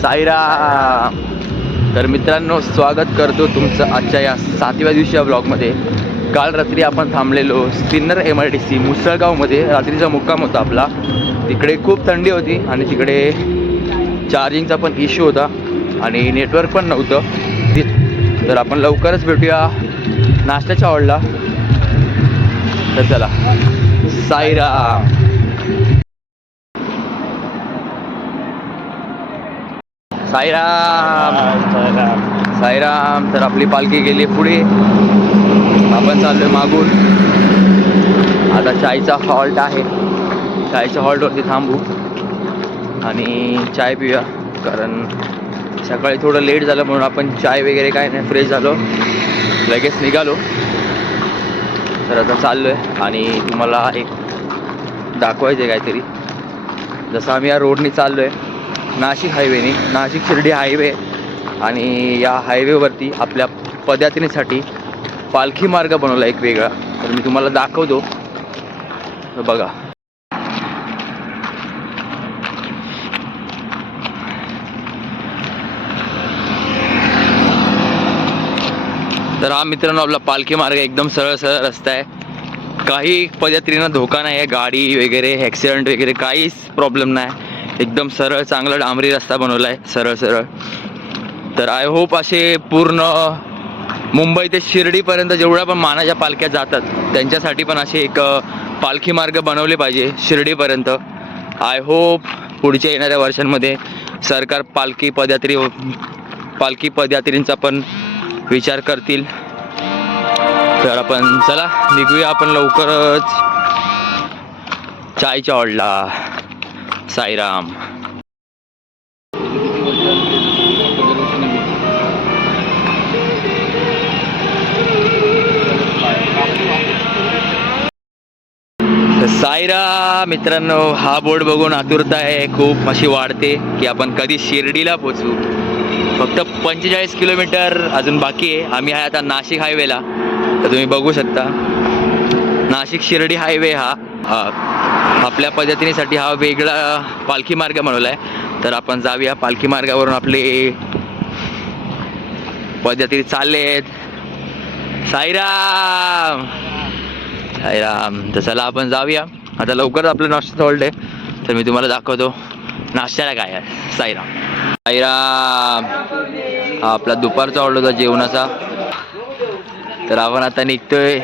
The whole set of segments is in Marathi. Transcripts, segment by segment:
सायरा. तर मित्रांनो स्वागत करतो तुमचं आजच्या या सातव्या दिवशी या ब्लॉगमध्ये काल रात्री आपण थांबलेलो Sinnar M I T C मुसळगावमध्ये. रात्रीचा मुक्काम होता आपला. तिकडे खूप थंडी होती आणि तिकडे चार्जिंगचा पण इश्यू होता आणि नेटवर्क पण नव्हतं. तर आपण लवकरच भेटूया नाश्त्याच्या ऑर्डला तर चला सायरा. साईराम. साईराम तर आपली पालखी गेली पुढे. आपण चाललोय मागून. आता चायचा हॉल्ट आहे. चायच्या हॉल्टवरती थांबू. आणि चाय पिऊया. कारण सकाळी थोडं लेट झालं म्हणून आपण चाय वगैरे काय नाही फ्रेश झालो. लगेच निघालो. तर आता चाललो आहे आणि तुम्हाला एक दाखवायचं आहे काहीतरी. जसं आम्ही या रोडनी चाललो आहे नाशिक हायवेने नाशिक शिर्डी हायवे आणि या हायवेवरती आपल्या पदयात्रेसाठी पालखी मार्ग बनवला एक वेगळा. तर मी तुम्हाला दाखवतो. बघा. तर हा मित्रांनो आपला पालखी मार्ग एकदम सरळ सरळ रस्ता आहे. काही पदयात्रींना धोका नाही आहे. गाडी वगैरे ॲक्सिडेंट वगैरे काहीच प्रॉब्लेम नाही. एकदम सरळ चांगला डांबरी रस्ता बनवला आहे सरळ सरळ. तर आय होप असे पूर्ण मुंबई ते शिर्डीपर्यंत जेवढ्या पण मानाच्या पालख्या जातात त्यांच्यासाठी पण असे एक पालखी मार्ग बनवले पाहिजे शिर्डीपर्यंत. आय होप पुढच्या येणाऱ्या वर्षांमध्ये सरकार पालखी पदयात्री पालखी पदयात्रींचा पण विचार करतील. तर आपण चला निघूया आपण लवकरच. चायच्या ऑडला साईराम. तर मित्रांनो हा बोर्ड बघून आतुरता आहे. खूप अशी वाढते की आपण कधी शिर्डीला पोचू. फक्त पंचेचाळीस किलोमीटर अजून बाकी आहे. आम्ही आहे आता नाशिक हायवेला तर तुम्ही बघू शकता. नाशिक शिर्डी हायवे हा हा. आपल्या पद्धतीनेसाठी हा वेगळा पालखी मार्ग बनवला आहे तर आपण जाऊया पालखी मार्गावरून आपले पद्धती चालले आहेत साईराम! साईराम तर चला आपण जाऊया. आता लवकरच आपलं नाश्ता हॉल्ट आहे. तर मी तुम्हाला दाखवतो. नाश्त्याला काय आहे? साईराम. साईराम! हा आपला दुपारचा ऑर्डर होता जेवणाचा. तर आपण आता निघतोय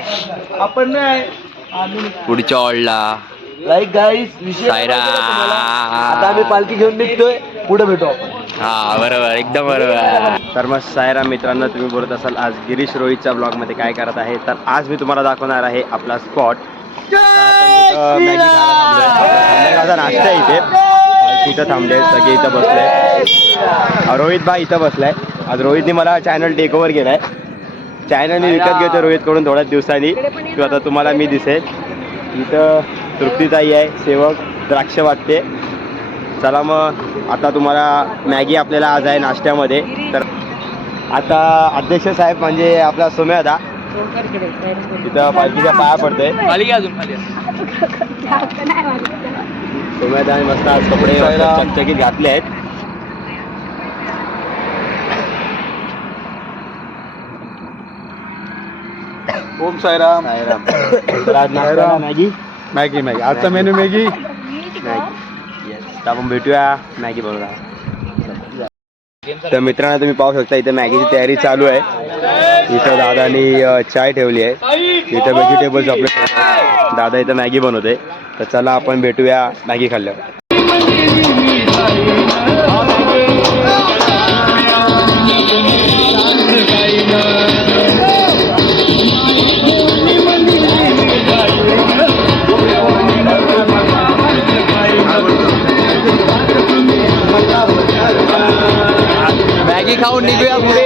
पुढच्या ऑर्डला लाईक गाईस विषय सायरा. आता आम्ही पालखी घेऊन निघतोय. पुढे भेटू आपण. हा बरोबर. एकदम बरोबर. तर मग सायरा मित्रांनो तुम्ही बोलत असाल आज गिरीश रोहितच्या ब्लॉगमध्ये काय करत आहे? तर आज मी तुम्हाला दाखवणार आहे आपला स्पॉट संध्याकाळचा नाश्ता आहे इथे. पालखी इथं थांबले सगळे इथं बसले. रोहित बा इथं बसलाय. आज रोहितने मला चॅनल टेक ओव्हर केलाय. चॅनल मी विकत घेतो रोहितकडून थोड्याच दिवसांनी. किंवा आता तुम्हाला मी दिसेल. इथं तृप्तीताई आहे सेवक द्राक्ष वाटते. चला मग आता तुम्हाला मॅगी आपल्याला आज आहे नाश्त्यामध्ये. तर आता अध्यक्ष साहेब म्हणजे आपला सोम्यादा तिथं पालखीच्या पाया पडतोय. सोम्यादा मस्त आज कपडे चकचकीत घातले आहेत. ओम साईराम. साईराम. तर आज नाश्त्याला साईराम. मॅगी. मॅगी मॅगी आजचा मेनू मॅगी मॅगी येस आपण भेटूया. मॅगी बरोबर. तर मित्रांनो तुम्ही पाहू शकता इथे मॅगीची तयारी चालू आहे. इथं दादानी चाय ठेवली आहे. इथं व्हेजिटेबल्स आपले दादा इथं मॅगी बनवते तर चला आपण भेटूया मॅगी खाल्ल्यावर. मॅगी खाऊन निघूया पुढे मॅगी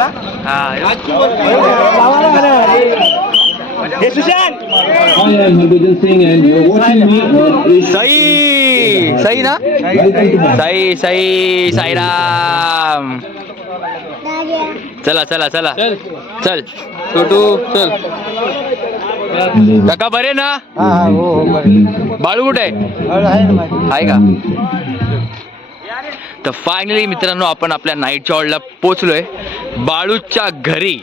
झाला हे Asia. सई सई ना? सई सई साईराम. चला चला चला. चल. छोटू. चल काका बरे ना? बाळू कुठे आहे का? तर फायनली मित्रांनो आपण आपल्या नाईट हॉलला पोचलोय बाळूच्या घरी.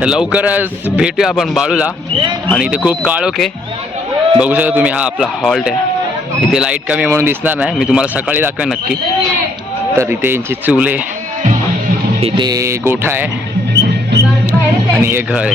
तर लवकरच भेटूया आपण बाळूला. आणि इथे खूप काळोख आहे. बघू शकता तुम्ही हा आपला हॉल्ट आहे. इथे लाइट कमी आहे म्हणून दिसणार नाही. मी तुम्हाला सकाळी दाखवेन नक्की. तर इथे यांची चूल आहे इथे गोठा आहे. आणि हे घर आहे.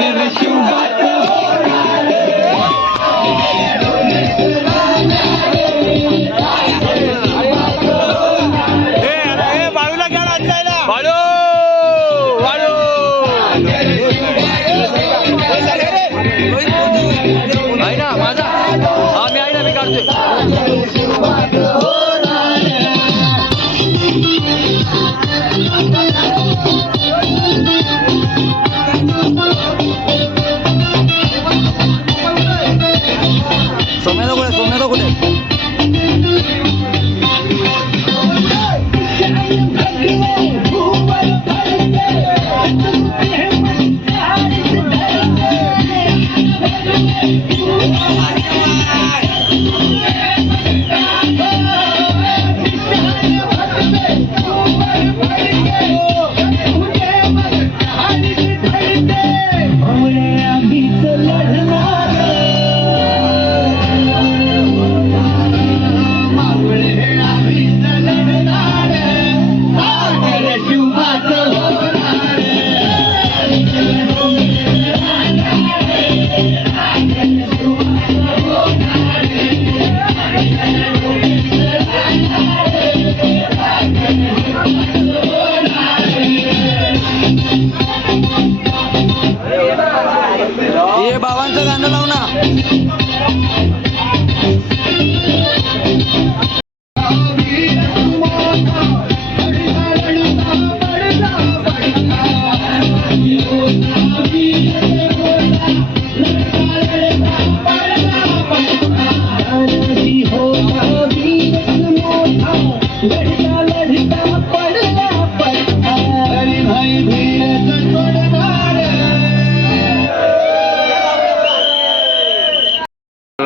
Cause you got the whole ride?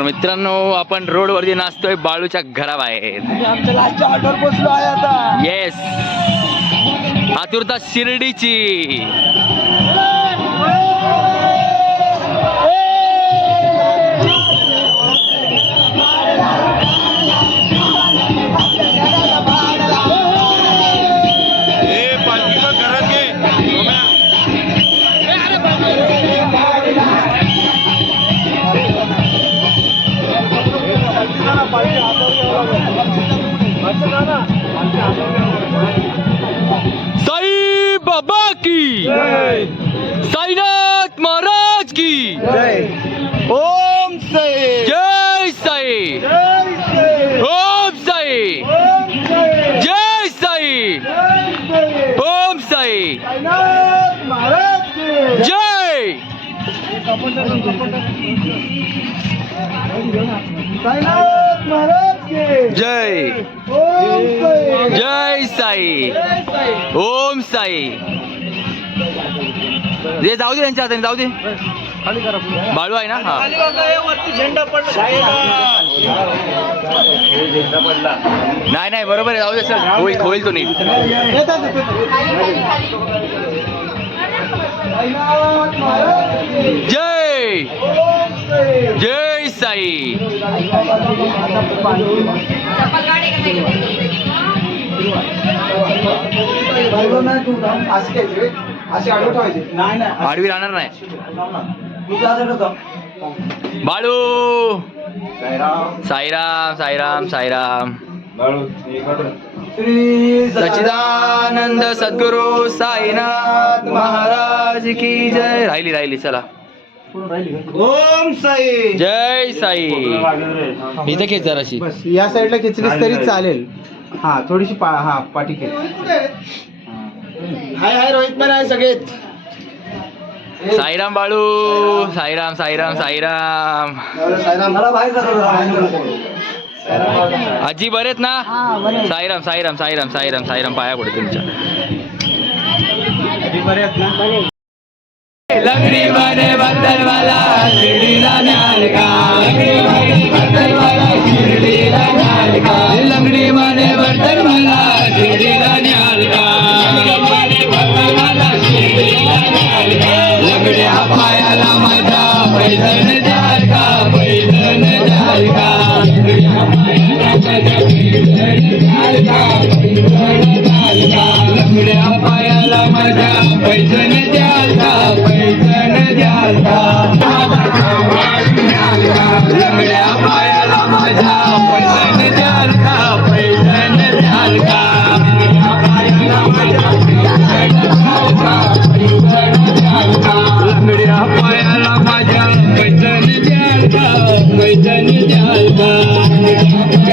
मित्रांनो आपण रोडवरती नाचतोय. बाळूच्या घराबाहेर. आता. येस आतुरता शिर्डीची. जय। जय साई। ओम साई। जे जाऊ दे त्यांच्या हाताने जाऊ दे। बाळू आहे ना? हा. झेंडा पडला नाही नाही बरोबर आहे जाऊ दे सर. होईल होईल तो नीट. जय। जय। साई. नाही आडवी राहणार नाही. बाळू. साईराम साईराम साईराम. श्री सच्चिदानंद सद्गुरु साईनाथ महाराज की जय. राहिली राहिली चला. ओम साई. जय साई. इथे खेच जराशी. बस या साईडला खेचलीस तरी चालेल. हा थोडीशी पा हा पाठी खेच. हाय हाय रोहित पण आहे सगळेच. साईराम बाळू. साईराम साईराम साईराम. आजी बरेत ना? साईराम साईराम साईराम साईराम साईराम पाया पडे तुमच्या लंगडी माने बंदरवाला शिर्डीला न्याल का लंगडी माने बंदरवाला शिर्डीला न्याल का लंगड्या पायाला माझ्या पैदन द्याल का पैदन द्याल का लंगड्या पायाला माझ्या पैदन Thank you.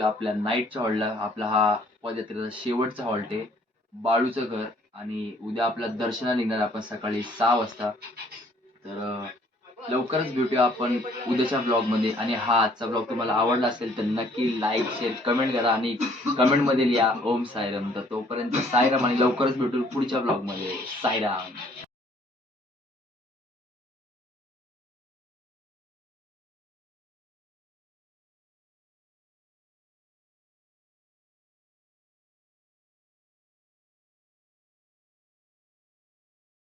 आता आपल्या नाईटच्या हॉलला आपला हा पदयात्रेचा शेवटचा हॉल्ट आहे बाळूचं घर आणि उद्या आपला दर्शना निघणार आपण सकाळी सहा वाजता. तर लवकरच भेटूया आपण उद्याच्या ब्लॉगमध्ये आणि हा आजचा ब्लॉग तुम्हाला आवडला असेल तर नक्की लाईक शेअर कमेंट करा आणि कमेंटमध्ये लिहा ओम सायराम तर तोपर्यंत सायराम आणि लवकरच भेटू पुढच्या ब्लॉगमध्ये सायराम